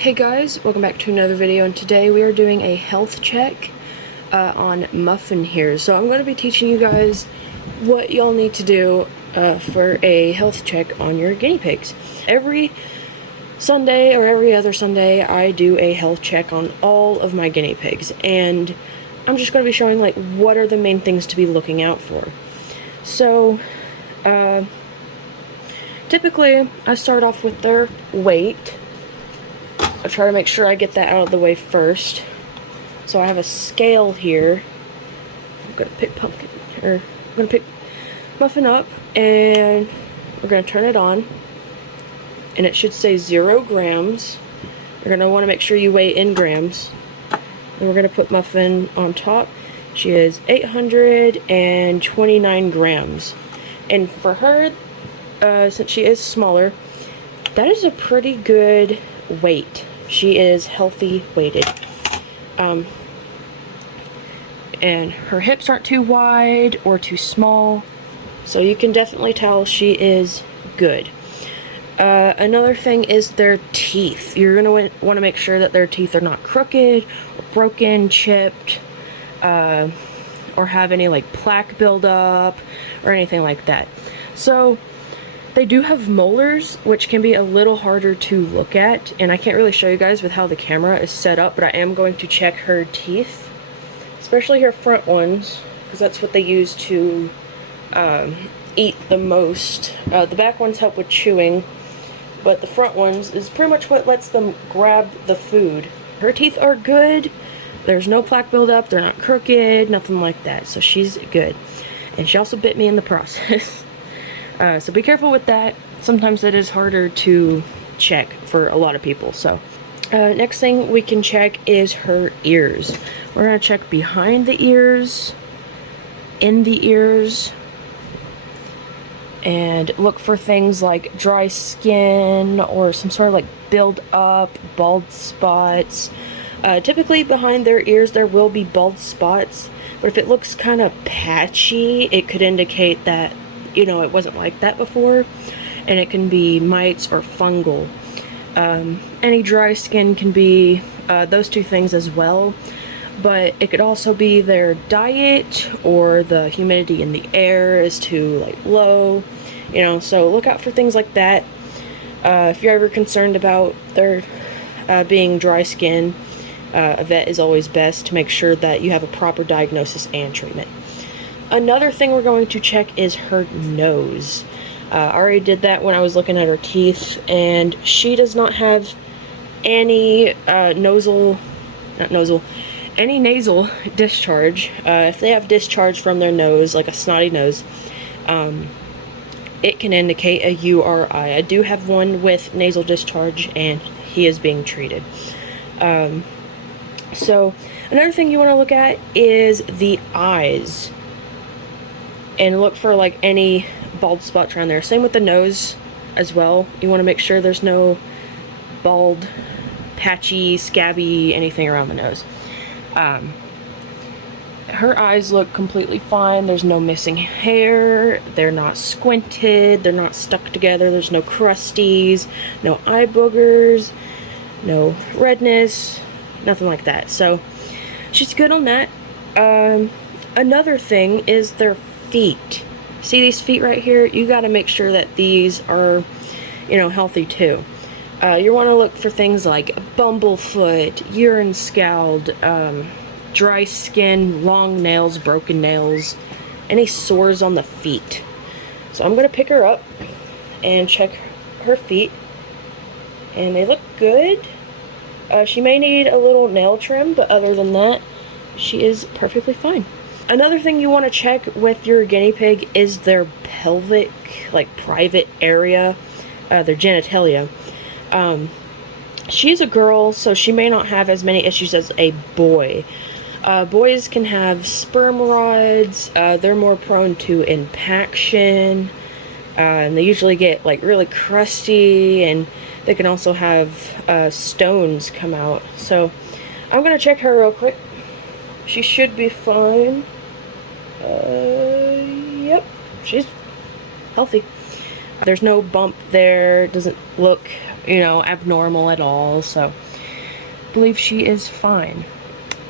Hey guys, welcome back to another video, and today we are doing a health check on Muffin here. So I'm going to be teaching you guys what y'all need to do for a health check on your guinea pigs. Every Sunday or every other Sunday I do a health check on all of my guinea pigs, and I'm just going to be showing like what are the main things to be looking out for. So typically I start off with their weight. I try to make sure I get that out of the way first. So I have a scale here. I'm gonna pick Muffin up, and we're gonna turn it on, and it should say 0 grams. You're gonna want to make sure you weigh in grams. And we're gonna put Muffin on top. She is 829 grams, and for her, since she is smaller, that is a pretty good weight. She is healthy weighted. And her hips aren't too wide or too small, so you can definitely tell she is good. Another thing is their teeth. You're going to want to make sure that their teeth are not crooked or broken, chipped, or have any like plaque buildup or anything like that. So they do have molars, which can be a little harder to look at, and I can't really show you guys with how the camera is set up, but I am going to check her teeth, especially her front ones, because that's what they use to eat the most. The back ones help with chewing, but the front ones is pretty much what lets them grab the food. Her teeth are good. There's no plaque buildup. They're not crooked, nothing like that, so she's good. And she also bit me in the process. So be careful with that. Sometimes it is harder to check for a lot of people. So next thing we can check is her ears. We're going to check behind the ears, in the ears, and look for things like dry skin or some sort of like build up, bald spots. Typically behind their ears there will be bald spots, but if it looks kind of patchy, it could indicate that, you know, it wasn't like that before, and it can be mites or fungal. Any dry skin can be those two things as well, but it could also be their diet or the humidity in the air is too like low, you know, so look out for things like that. If you're ever concerned about their being dry skin, a vet is always best to make sure that you have a proper diagnosis and treatment. Another thing we're going to check is her nose. I already did that when I was looking at her teeth, and she does not have any nasal discharge. If they have discharge from their nose, like a snotty nose, it can indicate a URI. I do have one with nasal discharge, and he is being treated. So another thing you want to look at is the eyes, and look for like any bald spots around there. Same with the nose as well. You want to make sure there's no bald, patchy, scabby, anything around the nose. Her eyes look completely fine. There's no missing hair. They're not squinted. They're not stuck together. There's no crusties, no eye boogers, no redness, nothing like that. So she's good on that. Another thing is their feet. See these feet right here? You got to make sure that these are, you know, healthy too. You want to look for things like bumblefoot, urine scald, dry skin, long nails, broken nails, any sores on the feet. So I'm going to pick her up and check her feet, and they look good. She may need a little nail trim, but other than that, she is perfectly fine. Another thing you want to check with your guinea pig is their pelvic, like private area, their genitalia. She's a girl, so she may not have as many issues as a boy. Boys can have sperm rods. They're more prone to impaction, and they usually get like really crusty, and they can also have stones come out. So I'm gonna check her real quick. She should be fine. Yep, she's healthy. There's no bump there. It doesn't look, you know, abnormal at all. So believe she is fine.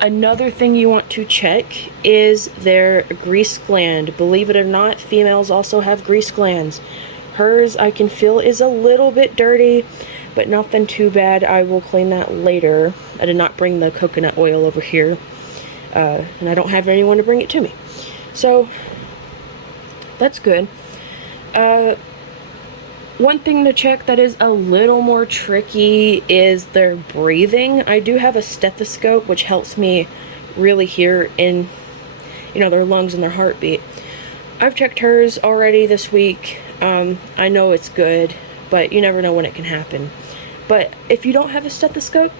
Another thing you want to check is their grease gland. Believe it or not, females also have grease glands. Hers, I can feel, is a little bit dirty, but nothing too bad. I will clean that later. I did not bring the coconut oil over here, and I don't have anyone to bring it to me. So, that's good. One thing to check that is a little more tricky is their breathing. I do have a stethoscope, which helps me really hear in, their lungs and their heartbeat. I've checked hers already this week. I know it's good, but you never know when it can happen. But if you don't have a stethoscope,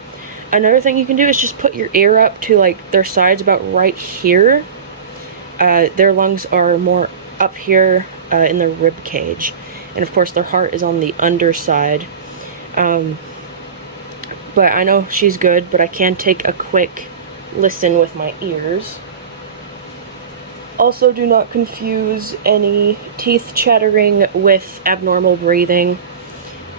another thing you can do is just put your ear up to like their sides about right here. Their lungs are more up here in the rib cage. And of course their heart is on the underside. But I know she's good, but I can take a quick listen with my ears. Also, do not confuse any teeth chattering with abnormal breathing.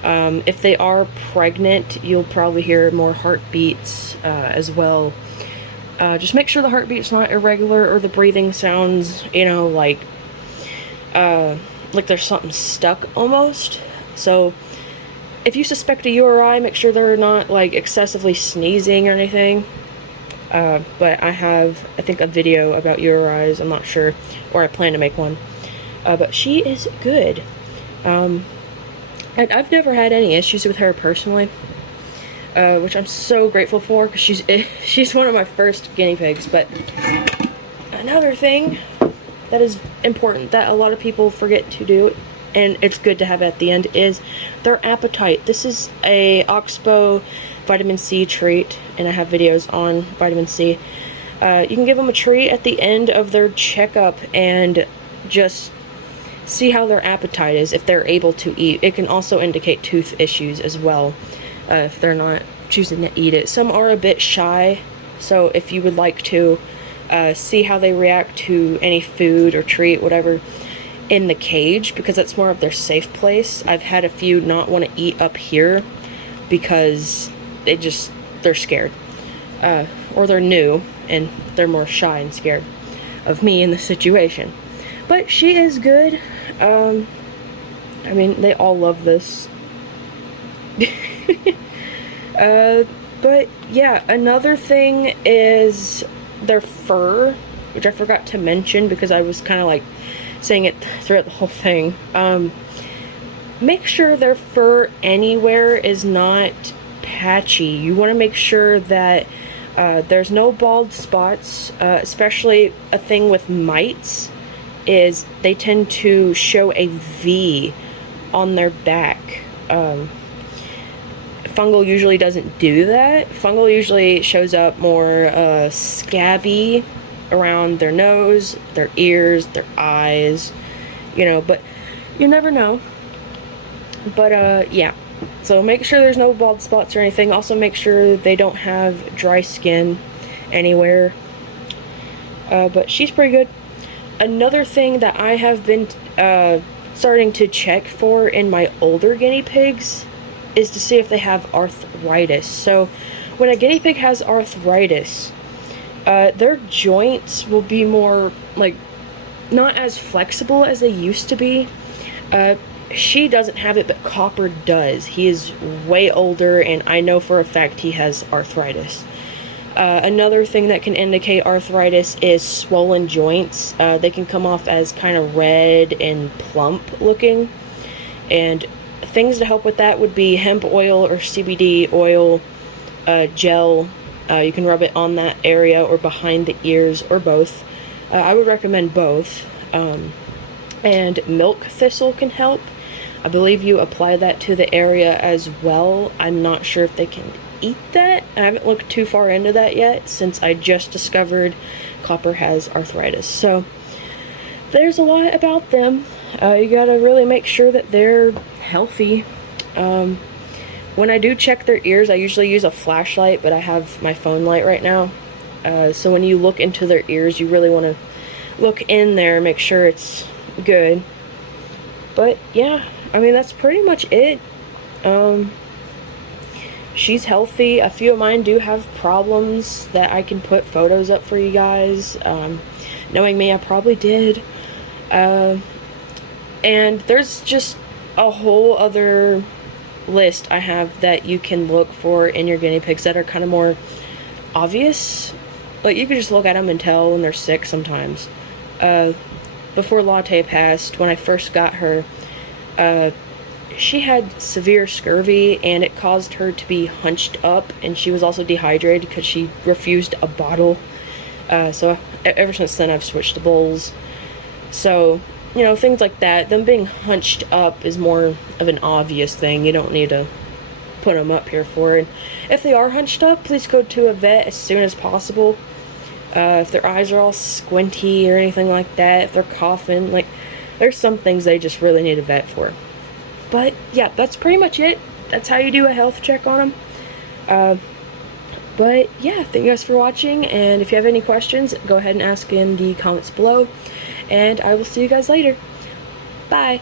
If they are pregnant, you'll probably hear more heartbeats as well. Just make sure the heartbeat's not irregular or the breathing sounds, like there's something stuck almost. So if you suspect a URI, make sure they're not like excessively sneezing or anything. But I have, I think, a video about URIs. I'm not sure, or I plan to make one. But she is good. And I've never had any issues with her personally, which I'm so grateful for, because she's one of my first guinea pigs. But another thing that is important that a lot of people forget to do, and it's good to have at the end, is their appetite. This is a Oxbow vitamin C treat, and I have videos on vitamin C. You can give them a treat at the end of their checkup and just see how their appetite is, if they're able to eat. It can also indicate tooth issues as well, if they're not choosing to eat it. Some are a bit shy, so if you would like to see how they react to any food or treat, whatever, in the cage, because that's more of their safe place. I've had a few not want to eat up here because they're scared, or they're new and they're more shy and scared of me in the situation. But she is good. I mean, they all love this. But yeah, another thing is their fur, which I forgot to mention because I was kind of like saying it throughout the whole thing. Make sure their fur anywhere is not patchy. You want to make sure that there's no bald spots, especially a thing with mites is they tend to show a V on their back. Fungal usually doesn't do that. Fungal usually shows up more scabby around their nose, their ears, their eyes, but you never know. But yeah, so make sure there's no bald spots or anything. Also make sure they don't have dry skin anywhere. But she's pretty good. Another thing that I have been starting to check for in my older guinea pigs is to see if they have arthritis. So when a guinea pig has arthritis, their joints will be more like not as flexible as they used to be. She doesn't have it, but Copper does. He is way older, and I know for a fact he has arthritis. Another thing that can indicate arthritis is swollen joints. They can come off as kind of red and plump looking, and things to help with that would be hemp oil or CBD oil gel. You can rub it on that area or behind the ears, or both. I would recommend both. And milk thistle can help. I believe you apply that to the area as well. I'm not sure if they can eat that. I haven't looked too far into that yet, since I just discovered Copper has arthritis. So there's a lot about them. You gotta really make sure that they're healthy. When I do check their ears, I usually use a flashlight, but I have my phone light right now. So when you look into their ears, you really want to look in there, make sure it's good. But yeah, I mean, that's pretty much it. she's healthy. A few of mine do have problems that I can put photos up for you guys. Knowing me, I probably did. And there's just a whole other list I have that you can look for in your guinea pigs that are kind of more obvious. Like, you can just look at them and tell when they're sick sometimes. Before Latte passed, when I first got her, she had severe scurvy, and it caused her to be hunched up, and she was also dehydrated because she refused a bottle. So ever since then, I've switched to bowls. So, you know, things like that. Them being hunched up is more of an obvious thing. You don't need to put them up here for it. If they are hunched up, please go to a vet as soon as possible. If their eyes are all squinty or anything like that, if they're coughing, like, there's some things they just really need a vet for. But yeah, that's pretty much it. That's how you do a health check on them. But yeah, thank you guys for watching, and if you have any questions, go ahead and ask in the comments below, and I will see you guys later. Bye.